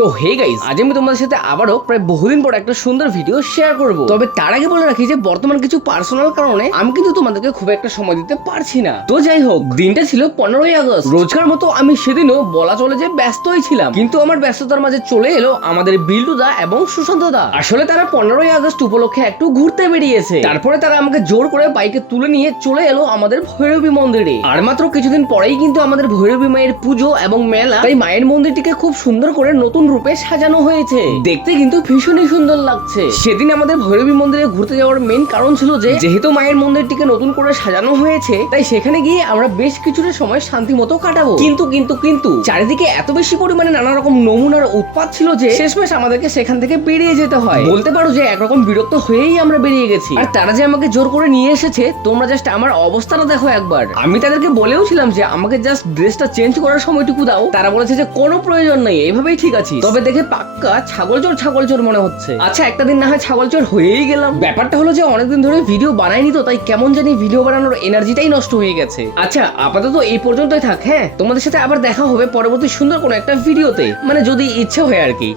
তো hey guys, আজ আমি তোমাদের সাথে আবারও প্রায় বহুদিন পর একটা সুন্দর ভিডিও শেয়ার করব। তবে তার আগে বলে রাখি যে বর্তমান কিছু পার্সোনাল কারণে আমি কিন্তু তোমাদেরকে খুব একটা সময় দিতে পারছি না। তো যাই হোক, দিনটা ছিল 15ই আগস্ট। রোজকার মতো আমি সেদিনও বলা চলে যে ব্যস্তই ছিলাম, কিন্তু আমার ব্যস্ততার মাঝে চলে এলো আমাদের বিল্টুদা এবং সুশান্ত দা। আসলে তারা 15ই আগস্ট উপলক্ষে একটু ঘুরতে বেরিয়েছে। তারপরে তারা আমাকে জোর করে বাইকে তুলে নিয়ে চলে এলো আমাদের ভৈরবী মন্দিরে। আর মাত্র কিছুদিন পরেই কিন্তু আমাদের ভৈরবী মায়ের পুজো এবং মেলা, তাই মায়ের মন্দিরটিকে খুব সুন্দর করে নতুন রূপে সাজানো হয়েছে। দেখতে কিন্তু ভীষণই সুন্দর লাগছে। সেদিন আমাদের ভৈরবী মন্দিরে ঘুরতে যাওয়ার মেইন কারণ ছিল যে যেহেতু মায়ের মন্দিরটিকে নতুন করে সাজানো হয়েছে, তাই সেখানে গিয়ে আমরা বেশ কিছুটা সময় শান্তি মতো কাটাবো। কিন্তু চারিদিকে এত বেশি পরিমাণে নানা রকম নমুনার উৎপাত ছিল যে শেষমেশ আমাদেরকে সেখান থেকে বেরিয়ে যেতে হয়। বলতে পারো যে একরকম বিরক্ত হয়েই আমরা বেরিয়ে গেছি। আর তারা যে আমাকে জোর করে নিয়ে এসেছে, তোমরা জাস্ট আমার অবস্থাটা দেখো একবার। আমি তাদেরকে বলেও ছিলাম যে আমাকে জাস্ট ড্রেসটা চেঞ্জ করার সময়টুকু দাও। তারা বলেছে যে কোনো প্রয়োজন নেই, এইভাবেই ঠিক আছে। তবে দেখে পাক্কা ছাগল চোর মনে হচ্ছে। আচ্ছা, একটা দিন না হয় ছাগল চোর হয়েই গেলাম। ব্যাপারটা হলো যে অনেকদিন ধরে ভিডিও বানাইনি, তো তাই কেমন জানি ভিডিও বানানোর এনার্জিটাই নষ্ট হয়ে গেছে। আচ্ছা, আপাতত এই পর্যন্তই থাক। হ্যাঁ, তোমাদের সাথে আবার দেখা হবে পরবর্তী সুন্দর কোনো একটা ভিডিওতে, মানে যদি ইচ্ছে হয় আর কি।